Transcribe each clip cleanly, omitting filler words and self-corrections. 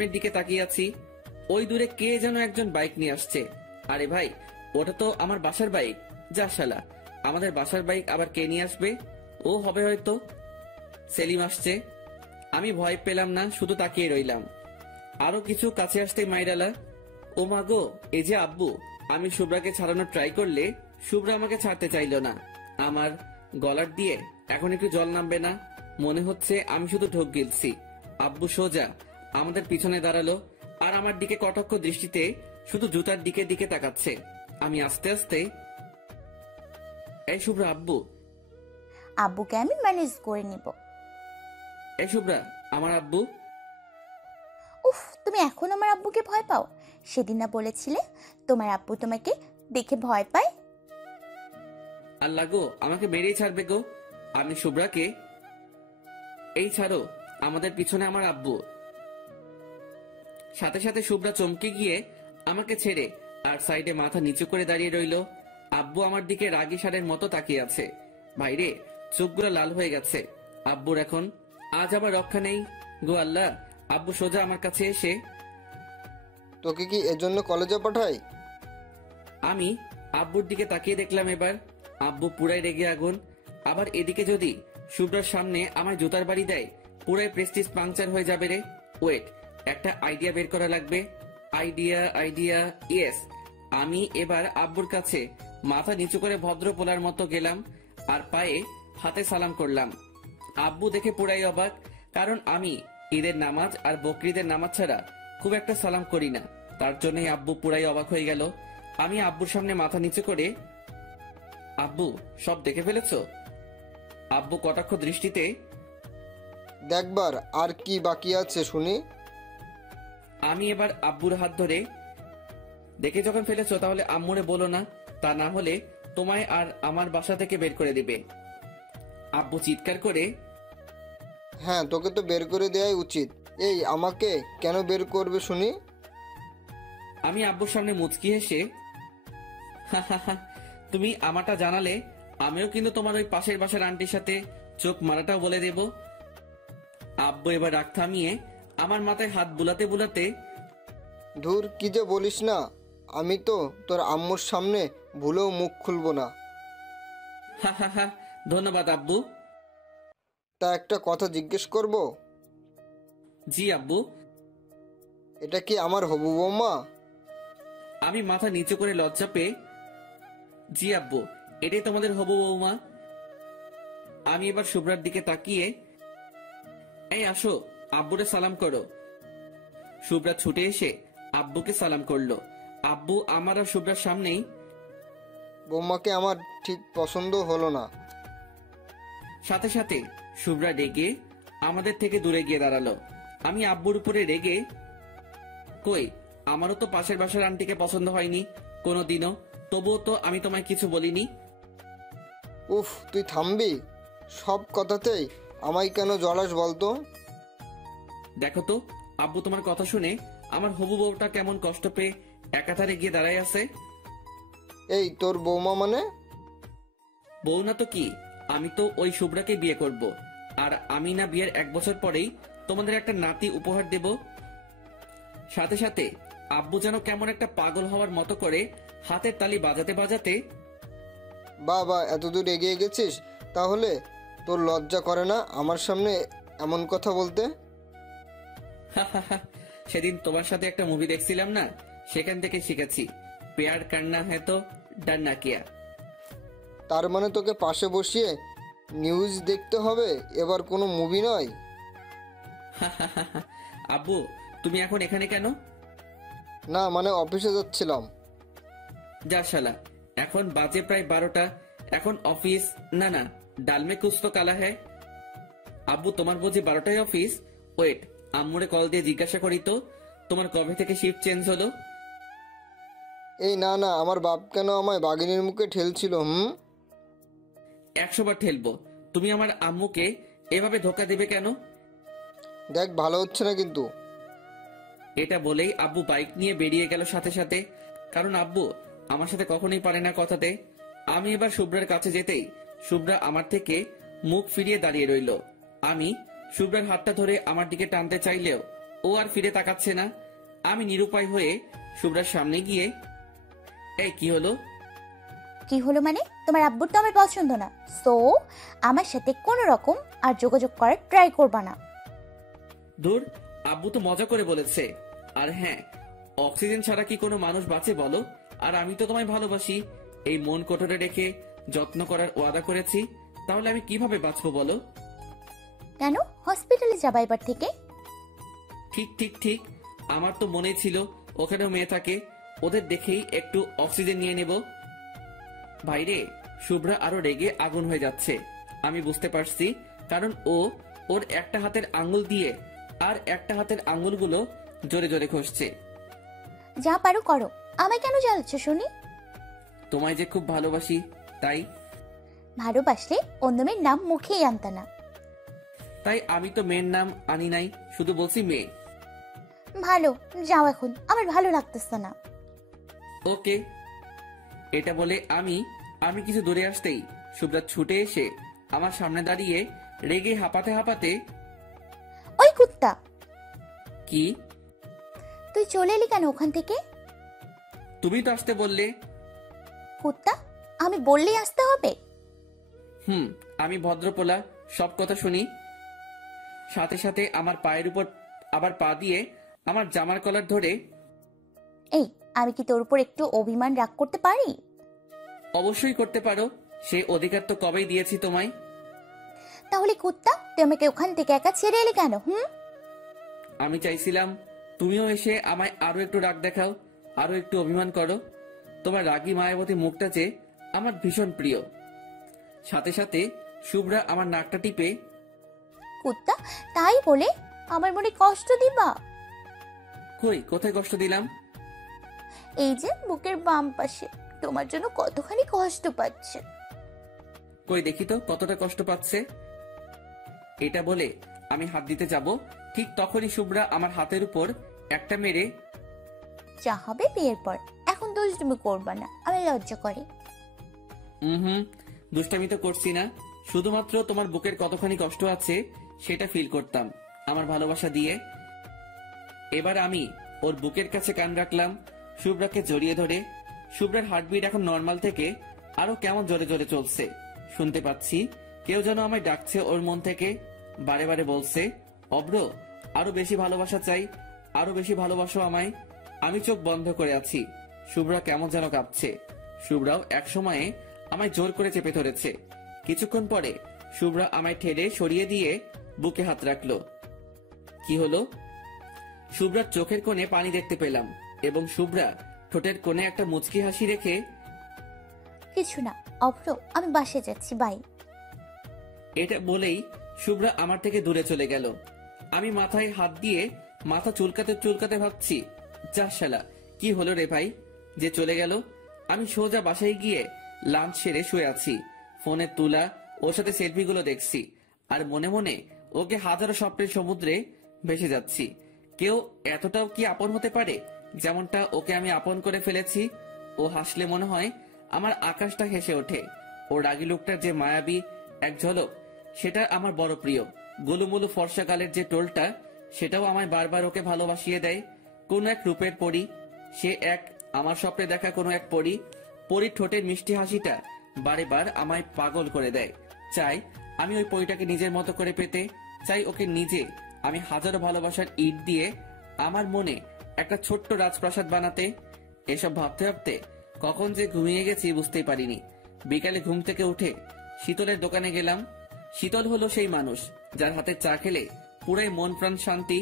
সামনের দিকে তাকিয়ে আছি, ওই দূরে কে যেন একজন বাইক নিয়ে আসছে। আরে ভাই, ওটা তো আমার বাসার বাইক। যা শালা, আমাদের বাসার বাইক আবার কে নিয়ে আসবে? ও হবে হয়তো সেলিম আসছে। আমি ভয় পেলাম না, শুধু তাকিয়ে রইলাম। আরো কিছু কাছে আসতে মাইরালা, ও মা গো, এই যে আব্বু। আমি শুভ্রাকে ছাড়ানোর ট্রাই করলে শুভ্রা আমাকে ছাড়তে চাইল না। আমার গলার দিয়ে এখন একটু জল নামবে না, মনে হচ্ছে আমি শুধু ঢোক গিলছি। আব্বু সোজা আমাদের পিছনে দাঁড়ালো আর আমার দিকে কটাক্ষ দৃষ্টিতে শুধু জুতার দিকে দিকে তাকাচ্ছে। আমি আস্তে আস্তে, এই শুভ্রা, আব্বু। আব্বুকে আমি ম্যানেজ করে নিব। এই শুভ্রা, আমার আব্বু। উফ, তুমি এখন আমার আব্বুকে ভয় পাও? সেদিন না বলেছিলে তোমার আব্বু তোমাকে দেখে ভয় পায়? আল্লাহ গো, আমাকে মেরেই ছাড়বে গো। আমি শুভ্রাকে, এই ছাড়ো, আমাদের পিছনে আমার আব্বু। সাথে সাথে শুভ্রা চমকে গিয়ে আমাকে ছেড়ে আর সাইডে মাথা নিচু করে দাঁড়িয়ে রইল। আব্বু আমার দিকে রাগী ষাঁড়ের মতো তাকিয়ে আছে। ভাইরে, চোখগুলো লাল হয়ে গেছে। আব্বুর এখন আজ আবার রক্ষা নেই গো আল্লাহ। আব্বু সোজা আমার কাছে এসে, তোকে কি এজন্য কলেজে পাঠাই? আমি আব্বুর দিকে তাকিয়ে দেখলাম। এবার আব্বু পুরাই রেগে আগুন। আবার এদিকে যদি শুভ্রার সামনে আমার জুতার বাড়ি দেয়, পুরাই প্রেস্টিজ পাংচার হয়ে যাবে রে। ওয়েট, একটা আইডিয়া বের করা লাগবে। Idea, yes. আমি এবার আব্বুর কাছে মাথা নিচু করে ভদ্র পোলার মতো গেলাম আর পায়ে হাতে সালাম করলাম। আব্বু দেখে পুরাই অবাক, কারণ আমি ঈদের নামাজ আর বকরিদের নামাজ ছাড়া খুব একটা সালাম করি না। তার জন্যই আব্বু পুরাই অবাক হয়ে গেল। আমি আব্বুর সামনে মাথা নিচু করে, আব্বু সব দেখে ফেলেছো? আব্বু কটাক্ষ দৃষ্টিতে, দেখবার আর কি বাকি আছে শুনি। আমি এবার আব্বুর হাত ধরে, দেখে যখন ফেলেছো তাহলে আম্মুরে বলো না, তা না হলে তোমায় আর আমার বাসা থেকে বের করে দিবে। আব্বু চিৎকার করে, হ্যাঁ, তোকে তো বের করে দেওয়াই উচিত। এই, আমাকে কেন বের করবে শুনি? আমি আব্বুর সামনে মুচকি হেসে, হা হা হা, তুমি আমারটা জানালে আমিও কিন্তু তোমার ওই পাশের বাসার আন্টির সাথে চোখ মারাটাও বলে দেব। আব্বু এবার রাগ থামিয়ে আমার মাথায় হাত বুলাতে বুলাতে, ধুর, কি যে বলিস না। আমি তো তোর আম্মুর সামনে ভুলেও মুখ খুলবো না। হা হা হা, ধন্যবাদ আব্বু। তা একটা কথা জিজ্ঞেস করব? জি আব্বু। এটা কি আমার হবু বৌমা? আমি মাথা নিচু করে লজ্জা পেয়ে, জি আব্বু, এটাই তোমাদের হবু বৌমা। আমি এবার শুভ্রার দিকে তাকিয়ে, এই আসো, আব্বুরে সালাম করো। শুভ্রা ছুটে এসে আব্বুকে সালাম করলো। আব্বু আমার আর শুভ্রার সামনেই, বৌমাকে আমার ঠিক পছন্দ হলো না। সাথে সাথে শুভ্রা রেগে আমাদের থেকে দূরে গিয়ে দাঁড়ালো। আমি আব্বুর উপরে রেগে, কই, আমারও তো পাশের বাসার আন্টিকে পছন্দ হয়নি কোনোদিনও, তবুও তো আমি তোমায় কিছু বলিনি। উফ, তুই থামবি? সব কথাতেই আমায় কেন জলাস বলতো? দেখো তো আব্বু, তোমার কথা শুনে আমার হবু বউটা কেমন কষ্ট পেয়ে একাধারে গিয়ে দাঁড়ায় আছে। এই, তোর বৌমা মানে? বউ না তো কি, আমি তো ওই শুভ্রাকে বিয়ে করব। আর আমি না বিয়ের 1 বছর পরেই তোমাদের একটা নাতি উপহার দেব। সাথে সাথে আব্বু যেন কেমন একটা পাগল হওয়ার মতো করে হাতের তালি বাজাতে বাজাতে, বাবা, এতদূর এগিয়ে গেছিস? তাহলে তোর লজ্জা করে না আমার সামনে এমন কথা বলতে? হা হা হা, সেদিন তোমার সাথে একটা মুভি দেখছিলাম না, সেখান থেকে শিখেছি, প্যার কান্না হ্যাঁ তো ডান্না কিয়া। তার মানে তোকে পাশে বসিয়ে নিউজ দেখতে হবে, এবার কোনো মুভি নয়। আব্বু, তুমি এখন এখানে কেন? না, মানে অফিসে যাচ্ছিলাম। যা শালা, এখন বাজে প্রায় 12টা, এখন অফিস? না না, ডালমে কুছ তো কালা হ্যায়। আব্বু, তোমার বুঝি 12টায় অফিস? ওয়েট, আম্মুরে কল দিয়ে জিজ্ঞাসা করি তো, তোমার কবে থেকে শিফট চেঞ্জ হলো? এই না না, আমার বাপ কেন আমায় বাঘিনীর মুখে ঠেলছিল? 100 বার ঠেলবো। তুমি আমার আম্মুকে এভাবে ধোকা দেবে কেন? দেখ, ভালো হচ্ছে না কিন্তু। এটা বলেই আব্বু বাইক নিয়ে বেরিয়ে গেল সাথে সাথে, কারণ আব্বু আমার সাথে কখনোই পারে না কথাতে। আমি এবার শুভ্রার কাছে যেতেই শুভ্রা আমার থেকে মুখ ফিরিয়ে দাঁড়িয়ে রইল। আমি শুভ্রার হাতটা ধরে আমার দিকে টানতে চাইলেও ও আর ফিরে তাকাচ্ছে না। আমি নিরুপায় হয়ে শুভ্রার সামনে গিয়ে, এই কি হলো? কি হলো মানে? তোমার আব্বুর তো আমার পছন্দ না, সো আমার সাথে কোনো রকম আর যোগাযোগ করার ট্রাই করবা না। দূর, আব্বু তো মজা করে বলেছে। আর হ্যাঁ, অক্সিজেন ছাড়া কি কোনো মানুষ বাঁচে বলো? আর আমি তো তোমায় ভালোবাসি, এই মন কোটরে রেখে যত্ন করার ওয়াদা করেছি। তাহলে আমি কিভাবে বাঁচবো বলো? কেন হসপিটালে যাবা এবার থেকে? ঠিক ঠিক ঠিক, আমার তো মনে ছিল ওখানেও মেয়ে থাকে, ওদের দেখেই একটু অক্সিজেন নিয়ে নেব। ভাইরে, শুভ্রা আরো রেগে আগুন হয়ে যাচ্ছে। আমি বুঝতে পারছি, কারণ ও ওর একটা হাতের আঙ্গুল দিয়ে আর একটা হাতের আঙ্গুলগুলো জোরে জোরে ঘষছে। যা পারো করো, আমায় কেন জ্বালাচ্ছ শুনি? তোমায় যে খুব ভালোবাসি তাই। ভালোবাসলে অন্য মেয়ের নাম মুখেই আনতা না। তাই আমি তো মেয়ের নাম আনি নাই, শুধু বলছি মেয়ে। ভালো, যাও এখন, আমার ভালো লাগতেছে না। ওকে। এটা বলে আমি আমি কিছু দূরে আসতেই শুভ্রা ছুটে এসে আমার সামনে দাঁড়িয়ে রেগে হাঁপাতে হাঁপাতে, ওই কুত্তা, কি? তুই চলে এলি কেন ওখান থেকে? তুমি তো আসতে বললে। কুত্তা, আমি বললেই আসতে হবে? আমি ভদ্রপোলা, সব কথা শুনি। সাথে সাথে আমার পায়ের উপর আবার পা দিয়ে আমার জামার কলার ধরে, এই, আমি কি তোর উপর একটু অভিমান রাগ করতে পারি? অবশ্যই করতে পারো, সে অধিকার তো কবেই দিয়েছি তোমায়। তাহলে কুত্তা, তুই আমাকে ওখান থেকে একা ছেড়ে এলি কেন? আমি চাইছিলাম তুমিও এসে আমায় আরো একটু রাগ দেখাও, আরো একটু অভিমান করো। তোমার রাগী মায়াবতী মুখটা যে আমার ভীষণ প্রিয়। সাথে সাথে শুভ্রা আমার নাকটা টিপে, কুত্তা, তাই বলে আমার মনে কষ্ট দিবা? কই, কোথায় কষ্ট দিলাম? এই যে বুকের বাম পাশে, তোমার জন্য কতখানি কষ্ট পাচ্ছে। কই দেখি তো কতটা কষ্ট পাচ্ছে। এটা বলে আমি হাত দিতে যাব, ঠিক তখনই শুভ্রা আমার হাতের উপর একটা মেরে, যা হবে বিয়ের পর, এখন দুষ্টুমি করবা না, আমি লজ্জা করে। দুষ্টামি তো করছি না, শুধুমাত্র তোমার বুকের কতখানি কষ্ট আছে সেটা ফিল করতাম আমার ভালোবাসা দিয়ে। এবার আমি ওর বুকের কাছে কান রাখলাম, শুভ্রাকে জড়িয়ে ধরে। শুভ্রার হার্টবিট এখন নর্মাল থেকে আরো কেমন জোরে জোরে চলছে। শুনতে পাচ্ছি কেউ যেন আমায় ডাকছে ওর মন থেকে, বারে বারে বলছে, অব্র, আরো বেশি ভালোবাসা চাই, আরো বেশি ভালোবাসো আমায়। আমি চোখ বন্ধ করে আছি, শুভ্রা কেমন যেন কাঁপছে। শুভ্রাও এক সময়ে আমায় জোর করে চেপে ধরেছে। কিছুক্ষণ পরে শুভ্রা আমায় ঠেলে সরিয়ে দিয়ে বুকে হাত রাখলো। কি হলো? শুভ্রার চোখের কোণে পানি দেখতে পেলাম এবং শুভ্রা ঠোঁটের কোণে একটা মুচকি হাসি রেখে, কিছু না অভ্র, আমি বাসে যাচ্ছি, বাই। এটা বলেই শুভ্রা আমার থেকে দূরে চলে গেল। আমি মাথায় হাত দিয়ে মাথা চুলকাতে চুলকাতে ভাবছি, যা শালা, কি হলো রে ভাই যে চলে গেল। আমি সোজা বাসায় গিয়ে লাঞ্চ সেরে শুয়ে আছি, ফোনে তোলা ওর সাথে সেলফিগুলো দেখছি আর মনে মনে ওকে হাজারো স্বপ্নের সমুদ্রে ভেসে যাচ্ছি। কেউ এতটাও কি আপন হতে পারে যেমনটা ওকে আমি আপন করে ফেলেছি। ও হাসলে মনে হয় আমার আকাশটা হেসে ওঠে। ও রাগী লোকটার যে মায়াবী এক ঝলক, সেটা আমার বড় প্রিয়। গোলুমুলু ফর্সা গালের যে টোলটা, সেটাও আমায় বারবার ওকে ভালোবাসিয়ে দেয়। কোন এক রূপের পরী, সে এক আমার স্বপ্নে দেখা কোনো এক পরী। পরীর ঠোঁটের মিষ্টি হাসিটা বারে বার আমায় পাগল করে দেয়। চাই আমি ওই পরীটাকে নিজের মতো করে পেতে, চাই ওকে নিজে আমি হাজারো ভালোবাসার ইট দিয়ে আমার মনে একটা ছোট্ট রাজপ্রাসাদ বানাতে। এসব ভাবতে ভাবতে কখন যে ঘুমিয়ে গেছি বুঝতেই পারিনি। বিকালে ঘুম থেকে উঠে শীতলের দোকানে গেলাম। শীতল হলো সেই মানুষ যার হাতে চা খেলে পুরাই মন প্রাণ শান্তি।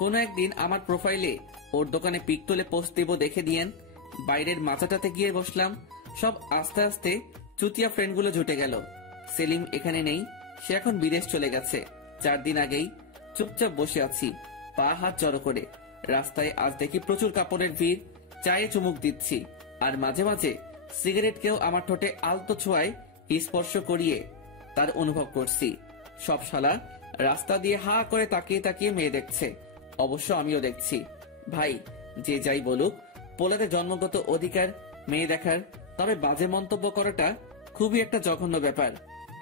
কোনো একদিন আমার প্রোফাইলে ওর দোকানে পিক তুলে পোস্ট দেব, দেখে দিয়েন। বাইরের মাচাটাতে গিয়ে বসলাম। সব আস্তে আস্তে চুতিয়া ফ্রেন্ডগুলো জুটে গেল। সেলিম এখানে নেই, সে এখন বিদেশ চলে গেছে 4 দিন আগেই। চুপচাপ বসে আছি, পা হাত জড়ো করে। রাস্তায় আজ দেখি প্রচুর কাপড়ের ভিড়। চায়ে চুমুক দিচ্ছি আর মাঝে মাঝে সিগারেটকেও আমার ঠোঁটে আলতো ছোঁয়ায় স্পর্শ করিয়ে তার অনুভব করছি। সব শালা রাস্তা দিয়ে হা করে তাকিয়ে তাকিয়ে মেয়ে দেখছে, অবশ্য আমিও দেখছি। ভাই, যে যাই বলুক, পোলাতে জন্মগত অধিকার মেয়ে দেখার, তবে বাজে মন্তব্য করাটা খুবই একটা জঘন্য ব্যাপার।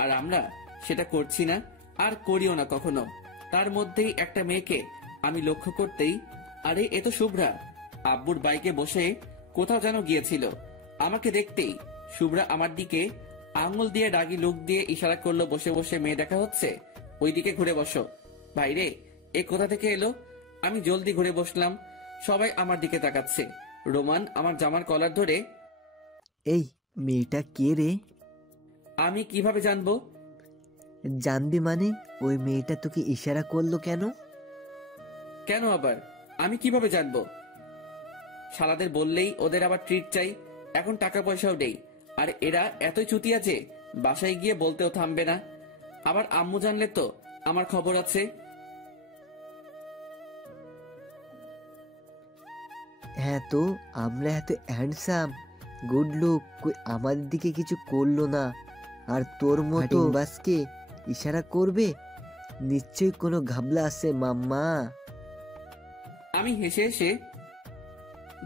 আর আমরা সেটা করছি না, আর করিও না কখনো। তার মধ্যেই একটা মেয়েকে আমি লক্ষ্য করতেই, আরে এ তো শুভ্রা। আব্বুর বাইকে বসে কোথাও যেন গিয়েছিল। আমাকে দেখতেই শুভ্রা আমার দিকে আঙুল দিয়ে রাগি লুক দিয়ে ইশারা করলো, বসে বসে মেয়ে দেখা হচ্ছে, ওইদিকে ঘুরে বসো। ভাইরে, এ কোথা থেকে এলো? আমি জলদি ঘুরে বসলাম। সবাই আমার দিকে তাকাচ্ছে। রোমান আমার জামার কলার ধরে, এই মেয়েটা কে রে? আমি কিভাবে জানবো? জানবি মানে? ওই মেয়েটা তোকে ইশারা করলো কেন? কেন আবার? আমি কিভাবে জানবো? শালাদের বললেই ওদের আবার ট্রিট চাই, এখন টাকা পয়সাও নেই। আর এরা এতই চুতিয়া যে বাসায় গিয়ে বলতেও থামবে না। আবার আম্মু জানলে তো আমার খবর আছে। হ্যাঁ তো, আমরা এত হ্যান্ডসাম গুড লুক, কই আমাদের দিকে কিছু করলো না। আর তোর মতো বাসকে ইশারা করবে? নিশ্চয়ই কোনো ঘাবলা আছে মাম্মা। আমি হেসে হেসে,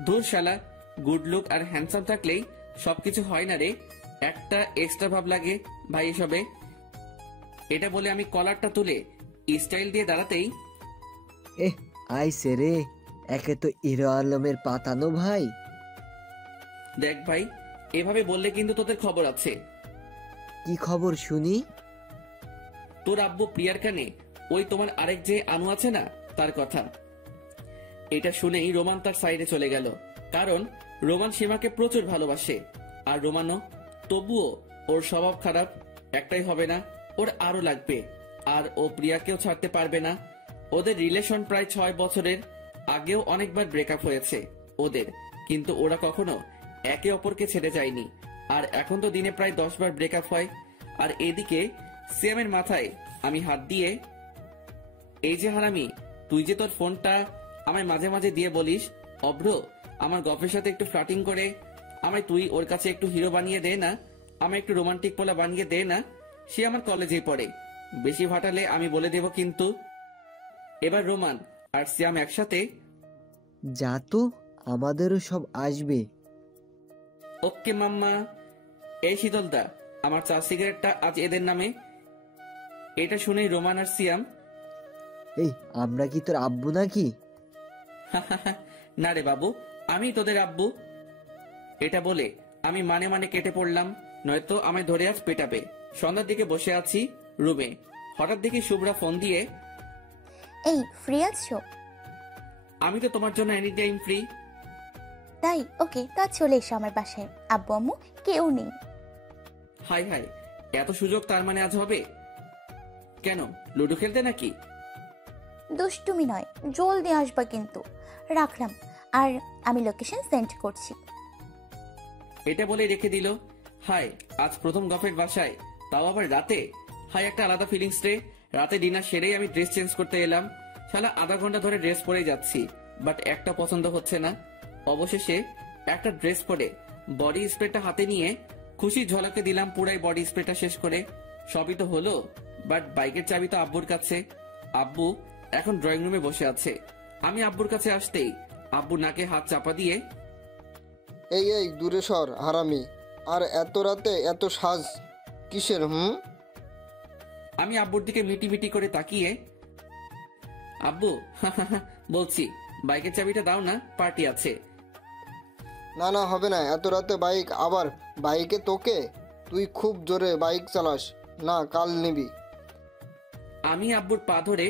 ধুর শালা, গুড লুক আর হ্যান্ডসাম থাকলেই সবকিছু হয় না রে, একটা এক্সট্রা ভাব লাগে ভাই এসবে। এটা বলে আমি কলারটা তুলে স্টাইল দিয়ে দাঁড়াতেই, আইসে রে, একে তো হিরো আলমের পাতানো ভাই। দেখ ভাই, এভাবে বললে কিন্তু তোদের খবর আছে। কি খবর শুনি? তোর আব্বু প্রিয়ার কানে ওই তোমার আরেক যে আনু আছে না, তার কথা। এটা শুনেই রোমান তার সাইডে চলে গেল, কারণ রোমান সীমাকে প্রচুর ভালোবাসে। আর রোমানও, তবুও ওর স্বভাব খারাপ, একটাই হবে না, ওর আরো লাগবে। আর ও প্রিয়াকেও ছাড়তে পারবে না। ওদের রিলেশন প্রায় 6 বছরের, আগেও অনেকবার ব্রেকআপ হয়েছে ওদের, কিন্তু ওরা কখনো একে অপরকে ছেড়ে যায়নি। আর এখন তো দিনে প্রায় 10 বার ব্রেকআপ হয়। আর এদিকে সিয়ামের মাথায় আমি হাত দিয়ে, এই যে হারামি, তুই যে তোর ফোনটা আমায় মাঝে মাঝে দিয়ে বলিস, অভ্র আমার গফের সাথে একটু ফ্লার্টিং করে আমায় তুই ওর কাছে একটু হিরো বানিয়ে দে না, আমায় একটু রোমান্টিক পোলা বানিয়ে দে না। সে আমার কলেজেই পড়ে, বেশি ফাটালে আমি বলে দেব কিন্তু। এবার রোমান আর সিয়াম একসাথে, যা তো, আমাদেরও সব আসবে। ওকে মাম্মা। এই শীতলদা, আমার চা সিগারেটটা আজ এদের নামে। এটা শুনেই রোমান আর সিয়াম, এই আমরা কি তোর আব্বু নাকি? না রে বাবু, আমি তোদের আব্বু। এটা বলে আমি মানে মানে কেটে পড়লাম, নয়তো আমায় ধরে আজ পেটাবে। সন্ধ্যার দিকে বসে আছি রুমে, হঠাৎ দেখি শুভ্রা ফোন দিয়ে, এই ফ্রি আছো? আমি তো তোমার জন্য এনি টাইম ফ্রি। তাই ওকে, তা চলে এসো আমার বাসায়, আব্বু আম্মু কেউ নেই। হাই হাই, এত সুযোগ তার মানে আজ হবে? কেন, লুডো খেলতে নাকি? দুষ্টুমি নয়, জলদি আসবা কিন্তু। রাখলাম, আর আমি লোকেশন সেন্ড করছি। এটা বলে রেখে দিল। হাই, আজ প্রথম গফের বাসায়, তাও আবার রাতে। হাই, একটা আলাদা ফিলিংস রে। রাতে ডিনার সেরেই আমি ড্রেস চেঞ্জ করতে এলাম। শালা আধা ঘন্টা ধরে ড্রেস পরে যাচ্ছি, বাট একটা পছন্দ হচ্ছে না। অবশেষে একটা ড্রেস পরে বডি স্প্রেটা হাতে নিয়ে খুশি ঝলকে দিলাম পুরাই বডি স্প্রেটা শেষ করে। সবই তো হলো, বাট বাইকের চাবি তো আব্বুর কাছে। আব্বু এখন ড্রয়িং রুমে বসে আছে। আমি আব্বুর কাছে আসতেই আব্বু নাকে হাত চাপা দিয়ে, এই এই দূরে সর হারামি। আর এত রাতে এত সাজ কিসের? আমি আব্বুর দিকে মিটি মিটি করে তাকিয়ে, আব্বু বলছি, বাইকের চাবিটা দাও না, পার্টি আছে। না না, হবে না, এত রাতে বাইক, আবার বাইকে তোকে? তুই খুব জোরে বাইক চালাস না, কাল নিবি। আমি আব্বুর পা ধরে,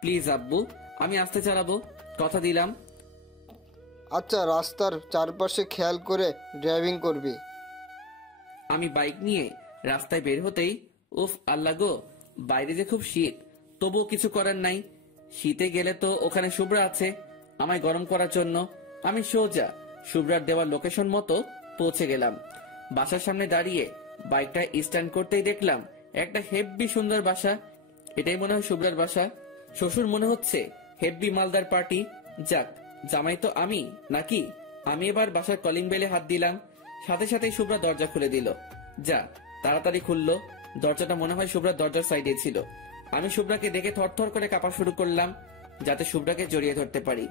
প্লিজ আব্বু, আমি আস্তে চালাবো, কথা দিলাম। আচ্ছা, রাস্তার চারপাশে খেয়াল করে ড্রাইভিং করবি। আমি বাইক নিয়ে রাস্তায় বের হতেই, উফ আল্লাহ গো, বাইরে যে খুব শীত, তবুও কিছু করার নাই। শীতে গেলে তো ওখানে শুভ্রা আছে আমায় গরম করার জন্য। আমি সোজা শুভ্রার দেওয়া লোকেশন মতো পৌঁছে গেলাম। বাসার সামনে দাঁড়িয়ে বাইকটা স্ট্যান্ড করতেই দেখলাম একটা হেব্বি সুন্দর বাসা। এটাই মনে হয় শুভ্রার বাসা। শ্বশুর মনে হচ্ছে হেব্বি মালদার পার্টি। যাক, জামাই তো আমি নাকি। আমি এবার বাসার কলিং বেলে হাত দিলাম, সাথে সাথেই শুভ্রা দরজা খুলে দিল। যা তাড়াতাড়ি খুললো দরজাটা, মনে হয় শুভ্রার দরজার সাইডে ছিল। আমি শুভ্রাকে দেখে থরথর করে কাঁপা শুরু করলাম, যাতে শুভ্রাকে জড়িয়ে ধরতে পারি।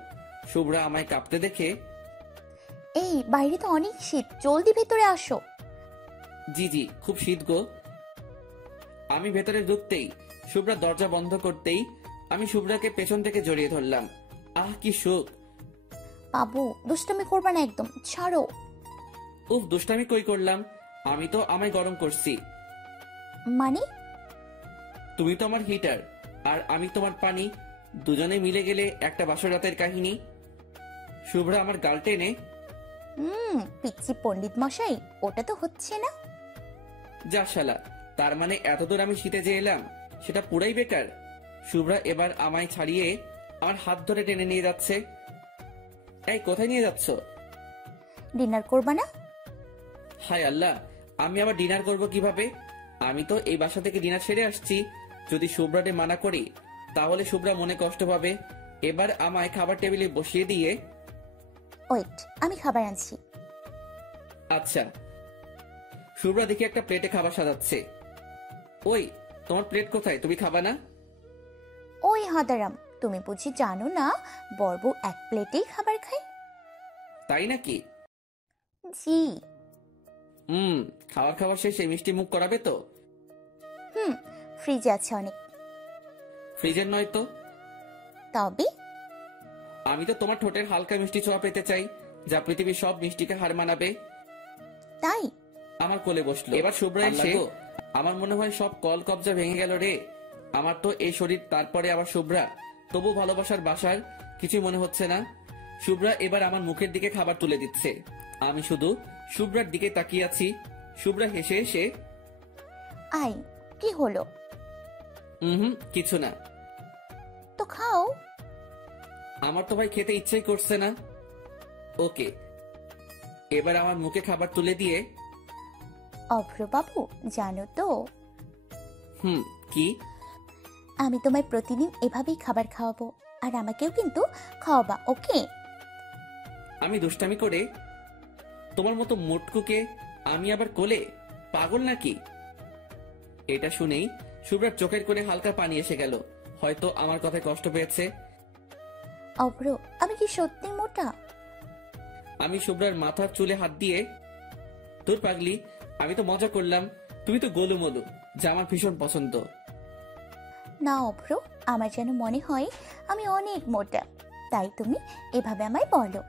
শুভ্রা আমায় কাঁপতে দেখে, এই বাইরে তো অনেক শীত, জলদি ভেতরে আসো। জি জি, খুব শীত গো। আমি ভেতরে ঢুকতেই শুভ্রা দরজা বন্ধ করতেই আমি শুভ্রাকে পেছন থেকে জড়িয়ে ধরলাম। আহ কি সুখ। বাবু দুষ্টামি করবা না একদম, ছাড়ো। উফ, দুষ্টামি কই করলাম? আমি তো আমায় গরম করছি। মানে? তুমি তো আমার হিটার আর আমি তোমার পানি, দুজনে মিলে গেলে একটা বাসর রাতের কাহিনী। শুভ্রা আমার গাল টেনে, পিচ্ছি পণ্ডিত মশাই, ওটা তো হচ্ছে না। যা শালা, তার মানে এতদূর আমি শীতে যে এলাম সেটা পুরাই বেকার। শুভ্রা এবার আমায় ছাড়িয়ে আমার হাত ধরে টেনে নিয়ে যাচ্ছে। এই কোথায় নিয়ে যাচ্ছ? ডিনার করবা না? হায় আল্লাহ, আমি আবার ডিনার করব কিভাবে? আমি তো এই বাসা থেকে ডিনার সেরে আসছি। যদি শুভ্রাকে মানা করি তাহলে শুভ্রা মনে কষ্ট পাবে। এবার আমায় খাবার টেবিলে বসিয়ে দিয়ে, ওয়েট, আমি খাবার আনছি। আচ্ছা। শুভ্রা দেখি একটা প্লেটে খাবার সাজাচ্ছে। ওই, তোমার প্লেট কোথায়? তুমি খাবা না? ওই হাদারাম, তুমি বুঝি জানো না বড়বু এক প্লেটেই খাবার খায়? তাই নাকি? জি। খাবার খাওয়ার শেষে মিষ্টি মুখ করাবে তো? ফ্রিজে আছে অনেক। ফ্রিজের নয় তো? তবে আমি তো তোমার ঠোঁটের হালকা মিষ্টি ছোঁয়া পেতে চাই, যা পৃথিবীর সব মিষ্টিকে হার মানাবে। তাই আমার কোলে বসলো। এবার শুভ্রা এসে, আমার মনে হয় সব কল কবজা ভেঙে গেল রে। আমার তো এই শরীর, তারপরে আবার শুভ্রা। তবু ভালোবাসার বাসার কিছুই মনে হচ্ছে না। শুভ্রা এবার আমার মুখের দিকে খাবার তুলে দিচ্ছে। আমি শুধু শুভ্রার দিকে তাকিয়ে আছি। শুভ্রা হেসে হেসে, আই, কি হলো? কিছু না। তো খাও। আমার তো ভাই খেতে ইচ্ছেই করছে না। ওকে। এবার আমার মুখে খাবার তুলে দিয়ে, অভ্র বাবু, জানো তো কি? আমি তোমায় প্রতিদিন এভাবেই খাবার খাওয়াবো, আর আমাকেও কিন্তু খাওয়াবা, ওকে? আমি দুষ্টামি করে, তোমার মতো মোটকুকে আমি আবার কোলে? পাগল নাকি? এটা শুনেই শুভ্রার চোখের কোণে হালকা পানি এসে গেল। হয়তো আমার কথায় কষ্ট পেয়েছে। অভ্র, আমি কি সত্যি মোটা? আমি শুভ্রার মাথার চুলে হাত দিয়ে, তোর পাগলি, আমি তো মজা করলাম। তুমি তো গোলুমলু, যা আমার ভীষণ পছন্দ। না অভ্র, আমার যেন মনে হয় আমি অনেক মোটা, তাই তুমি এভাবে আমায় বলো।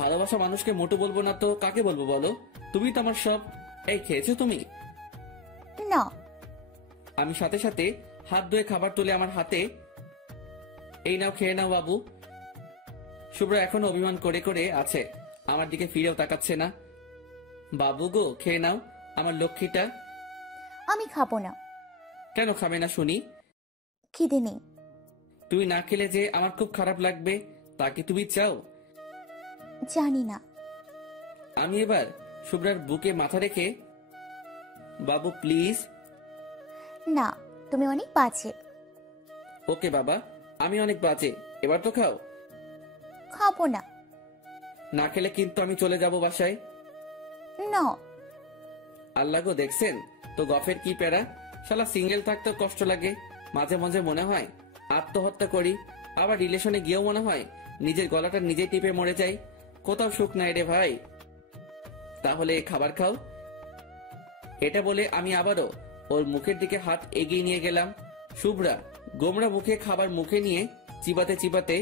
ভালোবাসা মানুষকে মোটু বলবো না তো কাকে বলবো বলো? তুমি তো আমার সব। এই, খেয়েছো তুমি? না। আমি সাথে সাথে হাত ধুয়ে খাবার তুলে আমার হাতে, এই নাও, খেয়ে নাও বাবু। শুভ্রা এখনো অভিমান করে করে আছে, আমার দিকে ফিরেও তাকাচ্ছে না। বাবু গো, খেয়ে নাও আমার লক্ষ্মীটা। আমি খাবো না। কেন খাবে না শুনি? খিদে নেই। তুই না খেলে যে আমার খুব খারাপ লাগবে, তা কি তুমি চাও? জানি না। আমি এবার শুভ্রার বুকে মাথা রেখে, বাবু প্লিজ। না, তুমি অনেক বাজে। ওকে বাবা, আমি অনেক বাজে, এবার তো খাও। খাবো না। না খেলে কিন্তু আমি চলে যাব বাসায়। না। আল্লাহ গো, দেখছেন তো গফের কি প্যারা। শালা সিঙ্গেল থাকতেও কষ্ট লাগে। মাঝে মাঝে মনে হয় আত্মহত্যা করি, আবার রিলেশনে গিয়েও মনে হয় নিজের গলাটা নিজে টিপে মরে যাই। কোথাও সুখ নাই রে ভাই। তাহলে খাবার খাও। এটা বলে আমি আবারও ওর মুখের দিকে হাত এগিয়ে নিয়ে গেলাম। শুভ্রা গোমরা মুখে খাবার মুখে নিয়ে চিবাতে চিবাতে,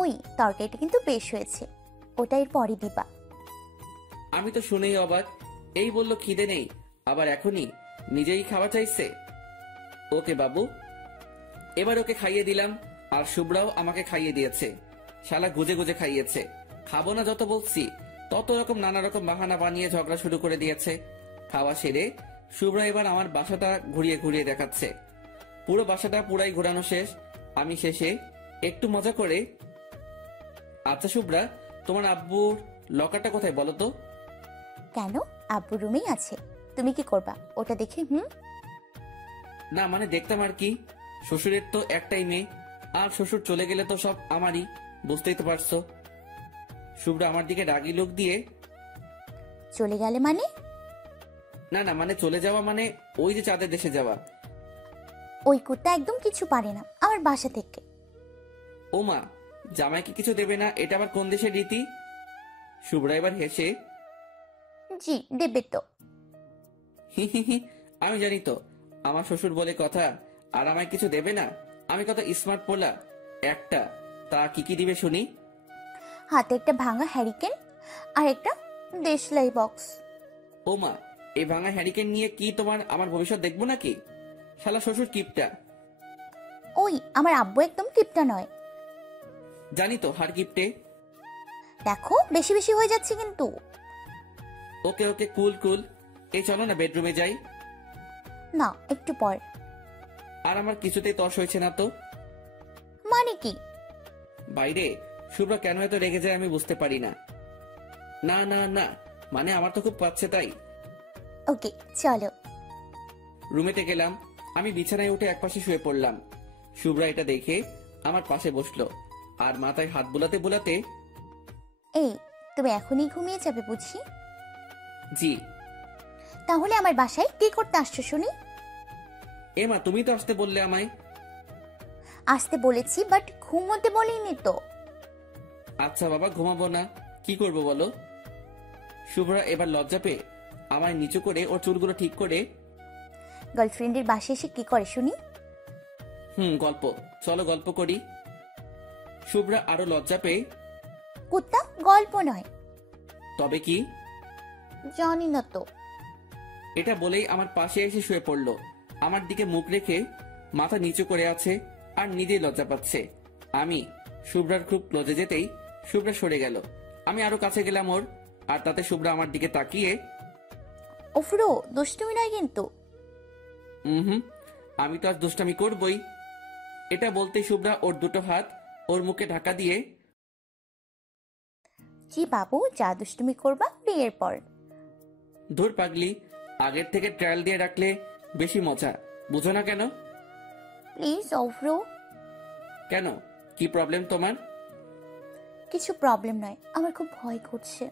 ওই তরকারিটা কিন্তু বেশ হয়েছে, ওটা এর পরে দিবা। আমি তো শুনেই অবাক। এই বলল খিদে নেই, আবার এখনই নিজেই খাওয়া চাইছে। ওকে বাবু। এবার ওকে খাইয়ে দিলাম, আর শুভ্রাও আমাকে খাইয়ে দিয়েছে। শালা গুজে গুজে খাইয়েছে। খাবো না যত বলছি, তত রকম নানা রকম বাহানা বানিয়ে ঝগড়া শুরু করে দিয়েছে। খাওয়া সেরে শুভ্রা এবার আমার বাসাটা ঘুরিয়ে ঘুরিয়ে দেখাচ্ছে। পুরো বাসাটা পুরাই ঘোরানো শেষ। আমি শেষে একটু মজা করে, আচ্ছা শুভ্রা, তোমার আব্বুর লকারটা কোথায় বলো তো? কেন, আব্বু রুমেই আছে, তুমি কি করবা ওটা দেখে? না মানে দেখতাম আর কি। শ্বশুরের তো একটাই মেয়ে, আর শ্বশুর চলে গেলে তো সব আমারই, বুঝতেই তো পারছো। শুভ্রা আমার দিকে রাগি লোক দিয়ে, চলে গেলে মানে? না না, মানে চলে যাওয়া মানে ওই যে চাঁদের দেশে যাওয়া। ওই কুত্তা একদম কিছু পারে না আমার বাসা থেকে। ও মা, জামাইকে কিছু দেবে না, এটা আবার কোন দেশের রীতি? শুভ্রা এবার হেসে, জি দেবে তো। হি হি হি, আমি জানি তো, আমার শ্বশুর বলে কথা, আর আমায় কিছু দেবে না? আমি কত স্মার্ট পোলা একটা। তা কি কি দিবে শুনি? হাতে একটা ভাঙা হ্যারিকেন আর একটা দেশলাই বক্স। ও মা, এই ভাঙা হ্যারিকেন নিয়ে কি তোমার আমার ভবিষ্যৎ দেখবো নাকি? শালা শ্বশুর কিপটা। ওই আমার আব্বু একদম কিপটা নয়। জানি তো, হার কিপটে। দেখো বেশি বেশি হয়ে যাচ্ছে কিন্তু। ওকে ওকে, কুল কুল। এই চলো না বেডরুমে যাই। না, একটু পর। আর আমার কিছুতেই তর্স হয়েছে না তো। মানে কি? বাইরে শুভ্র কেন এত রেগে যায় আমি বুঝতে পারি না। না না না, মানে আমার তো খুব পাচ্ছে তাই। ওকে চলো। রুমেতে গেলাম, আমি বিছানায় উঠে একপাশে শুয়ে পড়লাম। শুভ্রা এটা দেখে আমার পাশে বসলো আর মাথায় হাত বুলাতে বুলাতে, এই তুমি এখনই ঘুমিয়ে যাবে বুঝি? জি। তাহলে আমার বাসায় কি করতে আসছো শুনি? এমা, তুমি তো আসতে বললে আমায়। আসতে বলেছি বাট ঘুমোতে বলিনি তো। আচ্ছা বাবা, ঘুমাবো না, কি করবো বলো? শুভ্রা এবার লজ্জা পেয়ে আমায় নিচু করে ওর চুলগুলো ঠিক করে, গার্লফ্রেন্ডের বাসায় এসে কি করে শুনি? গল্প, চলো গল্প করি। শুভ্রা আরো লজ্জা পেয়ে, কুত্তা, গল্প নয়। তবে কি? জানি না তো। এটা বলেই আমার পাশে এসে শুয়ে পড়লো। আমার দিকে মুখ রেখে মাথা নিচু করে আছে আর নিজেই লজ্জা পাচ্ছে। আমি শুভ্রার খুব ক্লোজে যেতেই শুভ্রা সরে গেল। আমি আরো কাছে গেলাম ওর, আর তাতে শুভ্রা আমার দিকে তাকিয়ে, ওফরো দুষ্টুমি নয় কিন্তু। হুম, আমি তো আজ দুষ্টামি করবই। এটা বলতে শুভ্রা ওর দুটো হাত ওর মুখে ঢাকা দিয়ে, জি বাবু, যা দুষ্টুমি করবা বিয়ের পর। ধুর পাগলি, আগের থেকে ট্রায়াল দিয়ে রাখলে বেশি মজা, বুঝো না কেন? প্লিজ ওফরো। কেন, কি প্রবলেম তোমার? কিছু প্রবলেম নয়, আমার খুব ভয় করছে।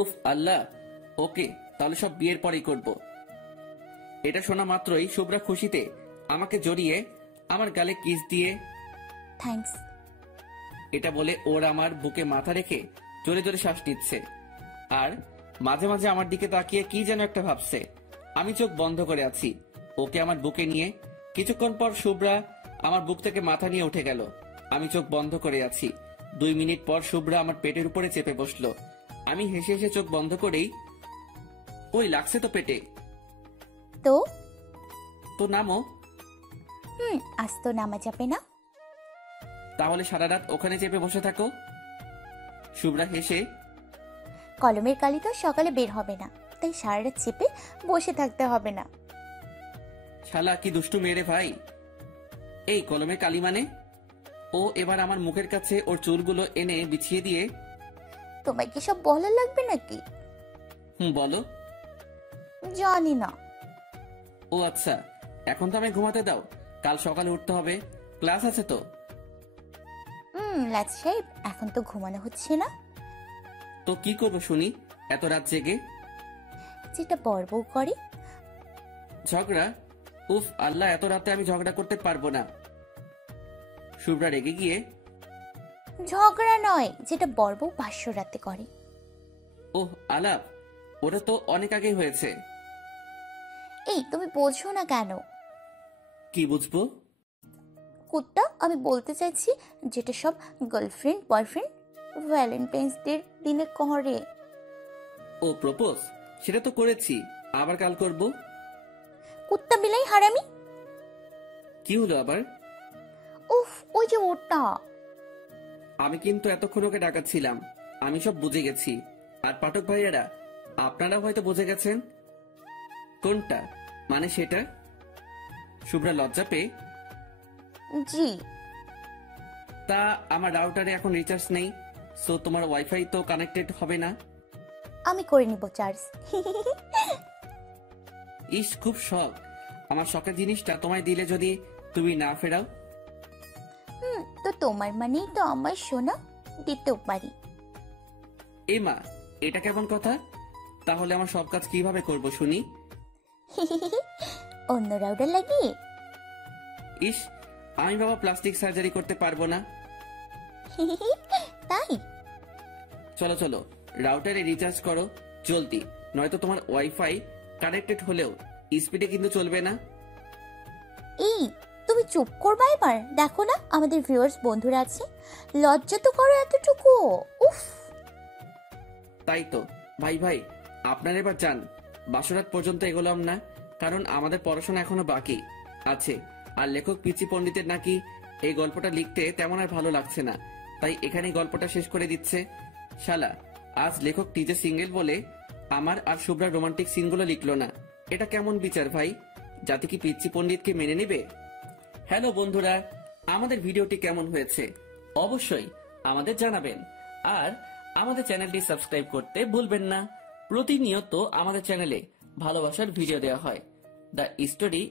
উফ আল্লাহ। ওকে, তাহলে সব বিয়ের পরেই করব। এটা শোনা মাত্রই শুভ্রা খুশিতে আমাকে জড়িয়ে আমার গালে কিস দিয়ে, থ্যাঙ্কস। এটা বলে ওর আমার বুকে মাথা রেখে জোরে জোরে শ্বাস নিচ্ছে আর মাঝে মাঝে আমার দিকে তাকিয়ে কি যেন একটা ভাবছে। আমি চোখ বন্ধ করে আছি, ওকে আমার বুকে নিয়ে। কিছুক্ষণ পর শুভ্রা আমার বুক থেকে মাথা নিয়ে উঠে গেল। আমি চোখ বন্ধ করে আছি। 2 মিনিট পর শুভ্রা আমার পেটের উপরে চেপে বসলো। আমি হেসে হেসে চোখ বন্ধ করেই, ওই লাগছে তো পেটে। তো তো নামো। আজ তো নামা যাবে না। তাহলে সারা রাত ওখানে চেপে বসে থাকো। শুভ্রা হেসে, কলমের কালি তো সকালে বের হবে না, তাই সারা রাত চেপে বসে থাকতে হবে না। শালা কি দুষ্টু মেরে ভাই। এই কলমে কালি মানে? ও এবার আমার মুখের কাছে ওর চুলগুলো এনে বিছিয়ে দিয়ে, তোমায় কি সব বলা লাগবে নাকি? বলো। জানি না। ও আচ্ছা, এখন তো আমায় ঘুমাতে দাও, কাল সকালে উঠতে হবে, ক্লাস আছে তো। লাজ সাহেব, এখন তো ঘুমানো হচ্ছে না। তো কি করবো শুনি এত রাত জেগে? যেটা বর বউ করে। ঝগড়া? উফ আল্লাহ, এত রাতে আমি ঝগড়া করতে পারবো না। শুভ্রা রেগে গিয়ে, ঝগড়া নয়, যেটা বর বউ পাঁচশো রাতে করে। ওহ আলাপ, ওটা তো অনেক আগে হয়েছে। এই তুমি বোঝো না কেন? কি বুঝবো? কুত্তা, আমি বলতে চাইছি যেটা সব গার্লফ্রেন্ড বয়ফ্রেন্ড ভ্যালেন্টাইন্স ডে দিনে করে। ও প্রপোজ? সেটা তো করেছি, আবার কাল করব। কুত্তা বিলাই হারামি। কি হলো আবার? উফ, ওই যে ওটা। আমি কিন্তু এতক্ষণ ওকে ডাকাচ্ছিলাম, আমি সব বুঝে গেছি। আর পাঠক ভাইয়েরা, আপনারা হয়তো বুঝে গেছেন। কোনটা? মানে সেটা? শুভ্রা লজ্জা পেয়ে, জি। তা আমার রাউটারে এখন রিচার্জ নেই, সো তোমার ওয়াইফাই তো কানেক্টেড হবে না। আমি করে নিব চার্জ। ইস, খুব শখ। আমার শখের জিনিসটা তোমায় দিলে যদি তুমি না ফেরাও। তো তোমার মানেই তো আমার সোনা, দিতেও পারি। এই মা, এটা কেমন কথা? তাহলে আমার সব কাজ কিভাবে করব শুনি? অন্য রাউডার লাগিয়ে। ইস, আমি বাবা প্লাস্টিক সার্জারি করতে পারবো না। তাই? চলো চলো, রাউটারে রিচার্জ করো জলদি, নয়তো তোমার ওয়াইফাই কানেক্টেড হলেও স্পিডে কিন্তু চলবে না। এই তুমি চুপ করবা এবার? দেখো না আমাদের ভিউয়ার্স বন্ধুরা আছে, লজ্জা তো করো এতটুকু। উফ। তাই তো ভাই ভাই, আপনারা এবার যান, বাসরাত পর্যন্ত এগোলাম না, কারণ আমাদের পড়াশোনা এখনো বাকি আছে। আর লেখক পিচি পণ্ডিতের নাকি এই গল্পটা লিখতে তেমন আর ভালো লাগছে না, তাই এখানেই গল্পটা শেষ করে দিচ্ছে। শালা, আজ লেখক নিজে সিঙ্গেল বলে আমার আর শুভ্রার রোমান্টিক সিনগুলো লিখলো না। এটা কেমন বিচার ভাই? যাতে কি পিচি পণ্ডিতকে মেনে নেবে? হ্যালো বন্ধুরা, আমাদের ভিডিওটি কেমন হয়েছে অবশ্যই আমাদের জানাবেন। আর আমাদের চ্যানেলটি সাবস্ক্রাইব করতে ভুলবেন না। প্রতিনিয়ত আমাদের চ্যানেলে ভালোবাসার ভিডিও দেওয়া হয়। The story